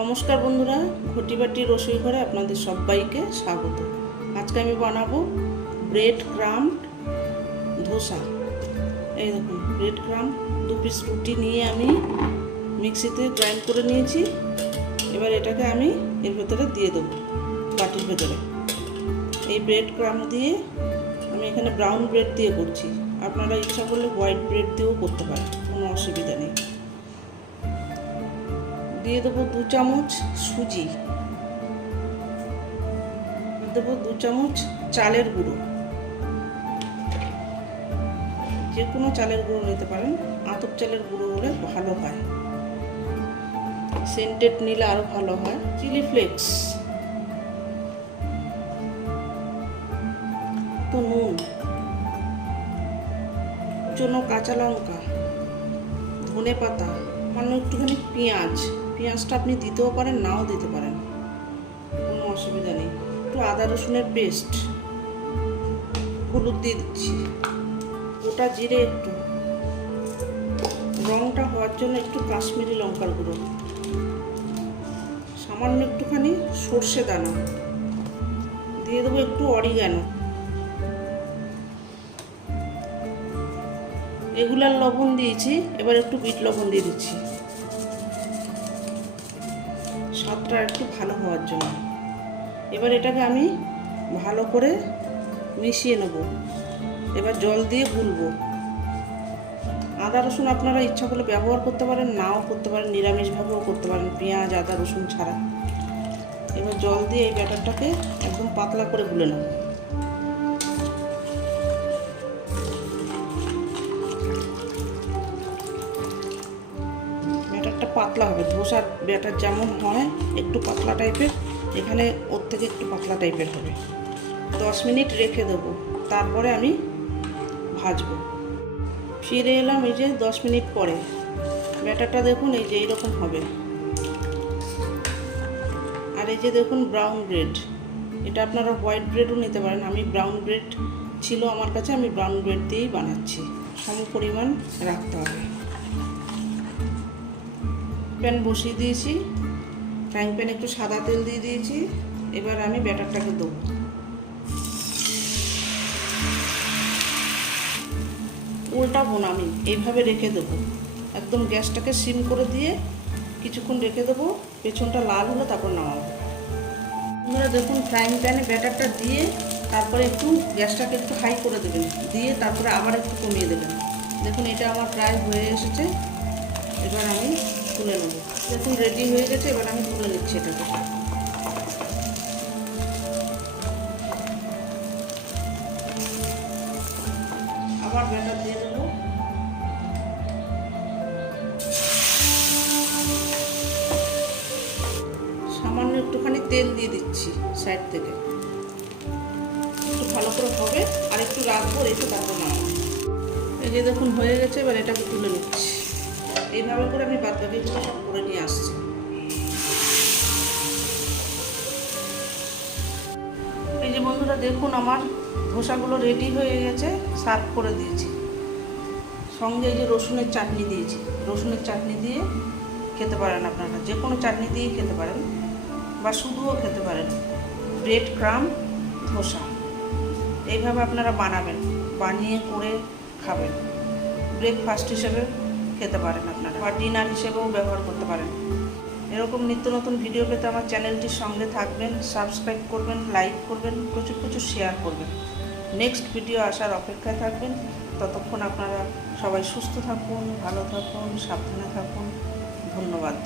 নমস্কার বন্ধুরা, ঘটিবাটি রসোই ঘরে আপনাদের সবাইকে স্বাগত। আজকে আমি বানাবো ব্রেড ক্রাম্ব ধোসা। এই দেখুন, ব্রেড ক্রাম্ব 2 পিস রুটি নিয়ে আমি মিক্সিতে গ্রাইন্ড করে নিয়েছি। এবার এটাকে আমি এর ভেতরে দিয়ে দেবো, বাটির ভেতরে। এই ব্রেড ক্রাম্ব দিয়ে আমি এখানে ব্রাউন ব্রেড দিয়ে করছি, আপনারা ইচ্ছা করলে হোয়াইট ব্রেড দিয়েও করতে পারেন, কোনো অসুবিধা নেই। দিয়ে দেবো 2 চামচ সুজি, দেবো 2 চামচ চালের গুঁড়ো, যে কোনো চালের গুঁড়ো নিতে পারেন, আতপ চালের গুঁড়ো হলে ভালো হয়, সেন্টেড নিলে আরও ভালো হয়। চিলি ফ্লেক্স, তো নুন, চনো কাঁচা লঙ্কা, ধনে পাতা, সামান্য একটুখানি পেঁয়াজটা আপনি দিতেও পারেন, নাও দিতে পারেন, কোনো অসুবিধা নেই। একটু আদা রসুনের পেস্ট, হলুদ দিয়ে দিচ্ছি, গোটা জিরে একটু, রঙটা হওয়ার জন্য একটু কাশ্মীরি লঙ্কার গুঁড়ো, সামান্য একটুখানি সর্ষে দানা, দিয়ে দেবো একটু অরিগ্যানো, রেগুলার লবণ দিয়েছি, এবার একটু বিট লবণ দিয়ে দিচ্ছি, স্বাদটা একটু ভালো হওয়ার জন্য। এবার এটাকে আমি ভালো করে মিশিয়ে নেব, এবার জল দিয়ে গুলবো। আদা রসুন আপনারা ইচ্ছা করলে ব্যবহার করতে পারেন, নাও করতে পারেন, নিরামিষভাবেও করতে পারেন, পেঁয়াজ আদা রসুন ছাড়া। এবার জল দিয়ে এই ব্যাটারটাকে একদম পাতলা করে গুলে নেব। ব্যাটারটা পাতলা হবে, ধোসার ব্যাটার যেমন হয় একটু পাতলা টাইপের, এখানে ওর থেকে একটু পাতলা টাইপের হবে। 10 মিনিট রেখে দেবো, তারপরে আমি ভাজবো। ফিরে এলাম এই যে 10 মিনিট পরে। ব্যাটারটা দেখুন এই যে এইরকম হবে। আর এই যে দেখুন ব্রাউন ব্রেড, এটা আপনারা হোয়াইট ব্রেডও নিতে পারেন, আমি ব্রাউন ব্রেড ছিল আমার কাছে, আমি ব্রাউন ব্রেড দিয়েই বানাচ্ছি। সম পরিমাণ রাখতে হবে। প্যান বসিয়ে দিয়েছি, ফ্রাইং প্যানে একটু সাদা তেল দিয়ে দিয়েছি। এবার আমি ব্যাটারটাকে দেবো। উল্টাবো না, আমি এইভাবে রেখে দেবো, একদম গ্যাসটাকে সিম করে দিয়ে কিছুক্ষণ রেখে দেবো, পেছনটা লাল হলে তারপর নামাবো। আপনারা দেখুন ফ্রাইং প্যানে ব্যাটারটা দিয়ে তারপরে একটু গ্যাসটাকে একটু হাই করে দেবেন, দিয়ে তারপরে আবার একটু কমিয়ে দেবেন। দেখুন এটা আমার প্রায় হয়ে এসেছে, এবার আমি তুলে নেব। দেখুন রেডি হয়ে গেছে, এবার আমি তুলে নিচ্ছি এটাকে। আবার ব্যাটার দিয়ে দেবো, সামান্য একটুখানি তেল দিয়ে দিচ্ছি সাইড থেকে, একটু ভালো করে হবে, আর একটু রাখবো, রেখে তারপর নামাবো। এই যে দেখুন হয়ে গেছে, এবার এটাকে তুলে নিচ্ছি। এইভাবে করে আমি বাদবাকিগুলো সব করে নিয়ে আসছি। এই যে বন্ধুরা দেখুন আমার ধোসাগুলো রেডি হয়ে গেছে, সার্ভ করে দিয়েছি। সঙ্গে এই যে রসুনের চাটনি দিয়েছি, রসুনের চাটনি দিয়ে খেতে পারেন আপনারা, যে কোনো চাটনি দিয়েই খেতে পারেন বা শুধুও খেতে পারেন। ব্রেড ক্রাম্ব ধোসা এইভাবে আপনারা বানাবেন, বানিয়ে করে খাবেন। ব্রেকফাস্ট হিসেবে খেতে পারেন আপনারা, বা ডিনার হিসেবেও ব্যবহার করতে পারেন। এরকম নিত্য নতুন ভিডিও পেতে আমার চ্যানেলটির সঙ্গে থাকবেন, সাবস্ক্রাইব করবেন, লাইক করবেন, প্রচুর প্রচুর শেয়ার করবেন। নেক্সট ভিডিও আসার অপেক্ষায় থাকবেন। ততক্ষণ আপনারা সবাই সুস্থ থাকুন, ভালো থাকুন, সাবধানে থাকুন। ধন্যবাদ।